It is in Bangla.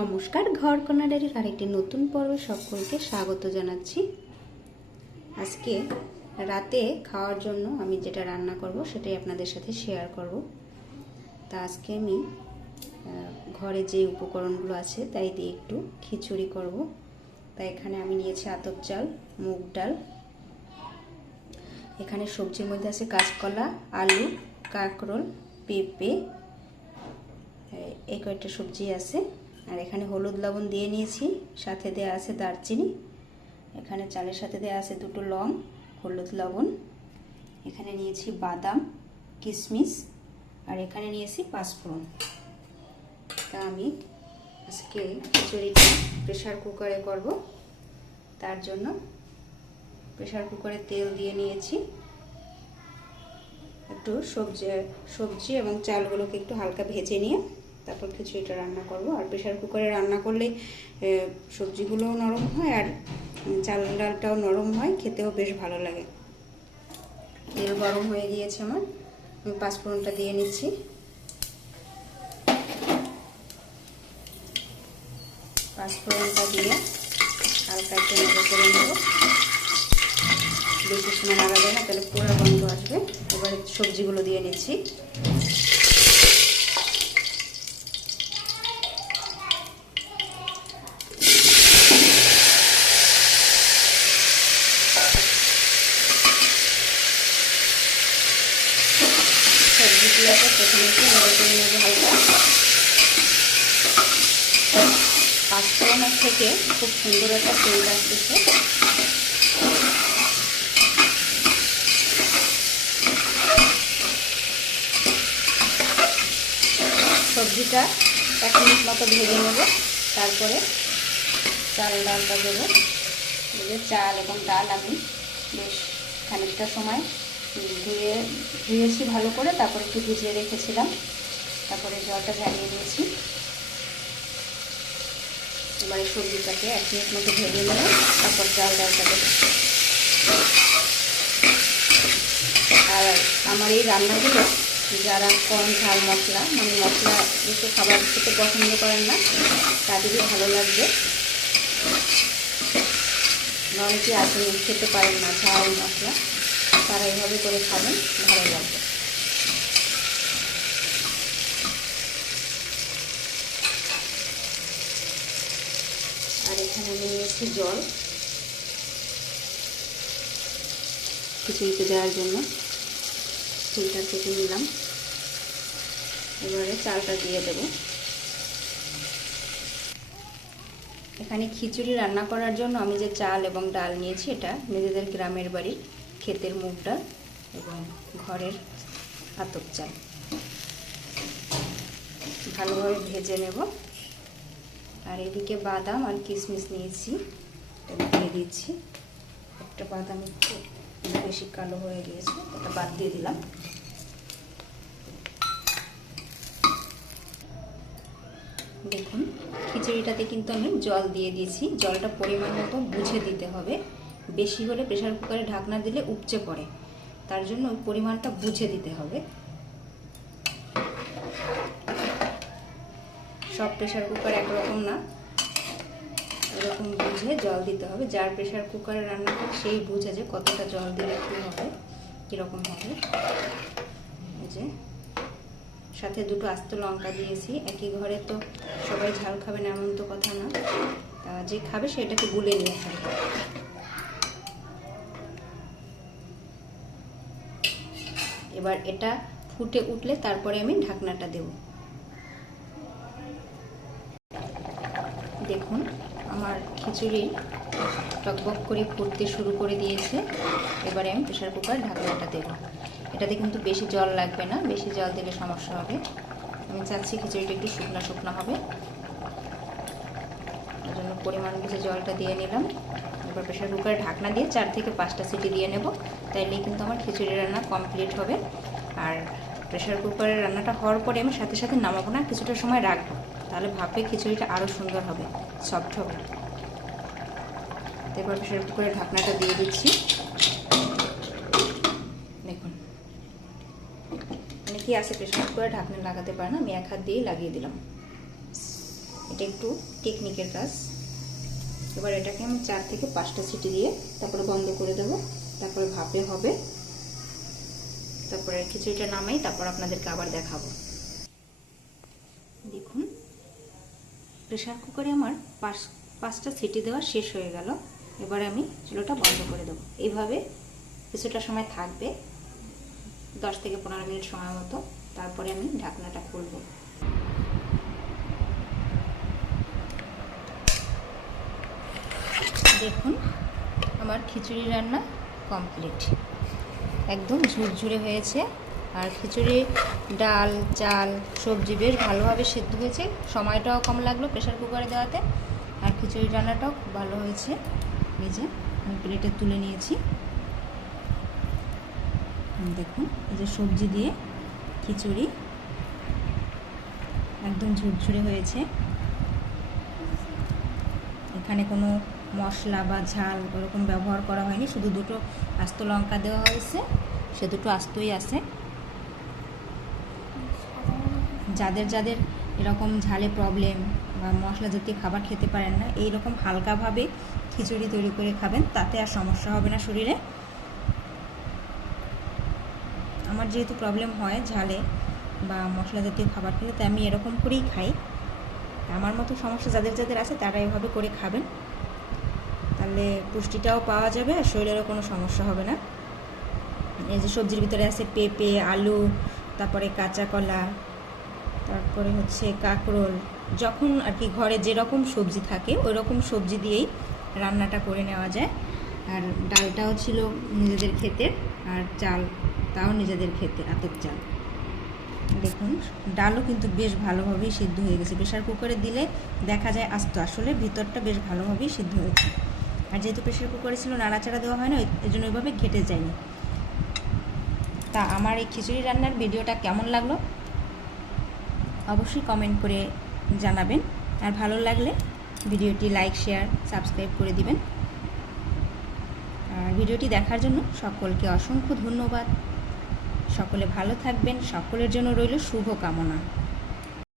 নমস্কার, ঘর কর্নারের আরেকটি নতুন পর্বে সকলকে স্বাগত জানাচ্ছি। আজকে রাতে খাওয়ার জন্য আমি যেটা রান্না করব সেটাই আপনাদের সাথে শেয়ার করব। তা আজকে আমি ঘরে যে উপকরণগুলো আছে তাই দিয়ে একটু খিচুড়ি করব। তাই এখানে আমি নিয়েছি আতপ চাল, মুগ ডাল, এখানে সবজির মধ্যে আছে কাঁচকলা, আলু, কাঁকরোল, পেঁপে, এই কয়েকটা সবজি আছে। আর এখানে হলুদ লবণ দিয়ে নিয়েছি, সাথে দেওয়া আছে দারচিনি, এখানে চালের সাথে দেওয়া আছে দুটো লং, হলুদ লবণ, এখানে নিয়েছি বাদাম, কিশমিশ, আর এখানে নিয়েছি পাঁচফোড়ন। তা আমি আজকে খিচুড়িটা প্রেসার কুকারে করব। তার জন্য প্রেসার কুকারে তেল দিয়ে নিয়েছি, একটু সবজি এবং চালগুলোকে একটু হালকা ভেজে নিয়ে তারপর খিচুড়িটা রান্না করব। আর প্রেসার কুকারে রান্না করলে সবজিগুলোও নরম হয় আর চাল ডালটাও নরম হয়, খেতেও বেশ ভালো লাগে। তেল গরম হয়ে গিয়েছে আমার, আমি পাঁচফোড়নটা দিয়ে নিচ্ছি। পাঁচফোড়নটা দিয়ে হালকা একটু নেড়ে করে নেব, বেশি সময় নাড়া যায় না, তাহলে পোড়া গন্ধ আসবে। এবারে সবজিগুলো দিয়ে নিচ্ছি। সবজিগুলোকে প্রথমে একটু নেড়ে করে নেবো হালকা। পাঁচফোড়নের থেকে খুব সুন্দর একটা তেল আসতেছে। সবজিটা 1 মিনিট মতো ভেজে নেব, তারপরে চাল ডালটা দেবো। চাল এবং ডাল আমি বেশ খানিকটা সময় ধুয়েছি ভালো করে, তারপরে একটু ভিজিয়ে রেখেছিলাম, তারপরে জলটা ঝারিয়ে নিয়েছি। এবারে সবজিটাকে 1 মিনিট মতো ভেজে নেব, তারপর চাল ডালটা দেবো। আর আমার এই রান্নাগুলো যারা কম ঝাল মশলা, মানে মশলা যেহেতু খাবার খেতে পছন্দ করেন না, তাদেরই ভালো লাগবে। অনেকে আছেন খেতে পারেন না ঝাল মশলা, তারা এইভাবে করে খাবেন, ভালো লাগবে। আর এখানে আমি নিয়েছি জল খিচুড়িতে দেওয়ার জন্য, ফিল্টার থেকে নিলাম। এবারে চালটা দিয়ে দেব। এখানে খিচুড়ি রান্না করার জন্য আমি যে চাল এবং ডাল নিয়েছি, এটা নিজেদের গ্রামের বাড়ির ক্ষেতের মুগ ডাল এবং ঘরের আতপ চাল। ভালোভাবে ভেজে নেব। আর এদিকে বাদাম আর কিশমিশ নিয়েছি, এটা দিয়ে দিচ্ছি। একটা বাদাম একটু বেশি কালো হয়ে গিয়েছে, এটা বাদ দিয়ে দিলাম। দেখুন খিচুড়িটাতে কিন্তু আমি জল দিয়ে দিয়েছি, জলটা পরিমাণ মতো বুঝে দিতে হবে। বেশি হলে প্রেসার কুকারে ঢাকনা দিলে উপচে পড়ে, তার জন্য পরিমাণটা বুঝে দিতে হবে। সব প্রেসার কুকার একরকম না, এরকম বুঝে জল দিতে হবে। যার প্রেসার কুকারে রান্না করে সেই বুঝে যে কতটা জল দিলে কী হবে, কীরকম হবে। এই যে সাথে দুটো আস্ত লঙ্কা দিয়েছি। একই ঘরে তো সবাই ঝাল খাবে না এমন তো কথা না, তা যে খাবে সেটাকে গুলে নিয়ে খাবে। এবার এটা ফুটে উঠলে তারপরে আমি ঢাকনাটা দেব। দেখুন আমার খিচুড়ি টকবক করে ফুটতে শুরু করে দিয়েছে। এবারে আমি প্রেসার কুকার ঢাকনাটা দেব। এটাতে কিন্তু বেশি জল লাগবে না, বেশি জল দিলে সমস্যা হবে। আমি চাচ্ছি খিচুড়িটা একটু শুকনো শুকনো হবে, তার জন্য পরিমাণ বুঝে জলটা দিয়ে নিলাম। এবার প্রেসার কুকারে ঢাকনা দিয়ে 4 থেকে 5টা সিটি দিয়ে নেব, তাইলেই কিন্তু আমার খিচুড়ি রান্না কমপ্লিট হবে। আর প্রেসার কুকারের রান্নাটা হওয়ার পরে আমি সাথে সাথে নামাবো না, কিছুটা সময় রাখবো, তাহলে ভাপে খিচুড়িটা আরও সুন্দর হবে, সফট হবে। এবার প্রেসার কুকারের ঢাকনাটা দিয়ে দিচ্ছি। দেখুন অনেকেই আছে প্রেসার কুকারে ঢাকনা লাগাতে পারে না, আমি 1 হাত দিয়েই লাগিয়ে দিলাম। এটা একটু টেকনিকের কাজ। এবার এটাকে আমি 4 থেকে 5টা সিটি দিয়ে তারপরে বন্ধ করে দেব, তারপরে ভাপে হবে। তারপরে খিচুড়িটা নামাই, তারপর আপনাদেরকে আবার দেখাবো। দেখুন প্রেসার কুকারে আমার 5টা সিটি দেওয়া শেষ হয়ে গেল। এবারে আমি চুলাটা বন্ধ করে দেবো। এইভাবে কিছুটা সময় থাকবে, 10 থেকে 15 মিনিট সময় মতো। তারপরে আমি ঢাকনাটা খুলব। দেখুন আমার খিচুড়ি রান্না কমপ্লিট, একদম ঝুরঝুরে হয়েছে। আর খিচুড়ি, ডাল, চাল, সবজি বেশ ভালোভাবে সেদ্ধ হয়েছে, সময়টাও কম লাগলো প্রেসার কুকারে দেওয়াতে। আর খিচুড়ি রান্নাটাও খুব ভালো হয়েছে। এই যে আমি প্লেটে তুলে নিয়েছি। দেখুন এই যে সবজি দিয়ে খিচুড়ি একদম ঝুরঝুরে হয়েছে। এখানে কোনো মশলা বা ঝাল ওরকম ব্যবহার করা হয়নি, শুধু 2টো আস্ত লঙ্কা দেওয়া হয়েছে, সে 2টো আস্তই আছে। যাদের যাদের এরকম ঝালে প্রবলেম বা মশলা জাতীয় খাবার খেতে পারেন না, এই রকম হালকাভাবে খিচুড়ি তৈরি করে খাবেন, তাতে আর সমস্যা হবে না শরীরে। আমার যেহেতু প্রবলেম হয় ঝালে বা মশলা জাতীয় খাবার খেলে, তাই আমি এরকম করেই খাই। আমার মতো সমস্যা যাদের যাদের আছে তারা এভাবে করে খাবেন, তাহলে পুষ্টিটাও পাওয়া যাবে আর শরীরেরও কোনো সমস্যা হবে না। এই যে সবজির ভিতরে আছে পেঁপে, আলু, তারপরে কাঁচা কলা, তারপরে হচ্ছে কাঁকরোল। যখন আর কি ঘরে যেরকম সবজি থাকে ওই রকম সবজি দিয়েই রান্নাটা করে নেওয়া যায়। আর ডালটাও ছিল নিজেদের ক্ষেতের, আর চাল তাও নিজেদের ক্ষেতের, আতপ চাল। দেখুন ডালও কিন্তু বেশ ভালোভাবেই সিদ্ধ হয়ে গেছে। প্রেসার কুকারে দিলে দেখা যায় আস্ত, আসলে ভিতরটা বেশ ভালোভাবেই সিদ্ধ হয়েছে। আর যেহেতু প্রেসার কুকারে ছিল, নাড়াচাড়া দেওয়া হয় না, এই জন্য ওইভাবে ঘেটে যায়নি। তা আমার এই খিচুড়ি রান্নার ভিডিওটা কেমন লাগলো অবশ্যই কমেন্ট করে জানাবেন। আর ভালো লাগলে ভিডিওটি লাইক, শেয়ার, সাবস্ক্রাইব করে দিবেন। আর ভিডিওটি দেখার জন্য সকলকে অসংখ্য ধন্যবাদ। সকলে ভালো থাকবেন, সকলের জন্য রইল শুভ কামনা।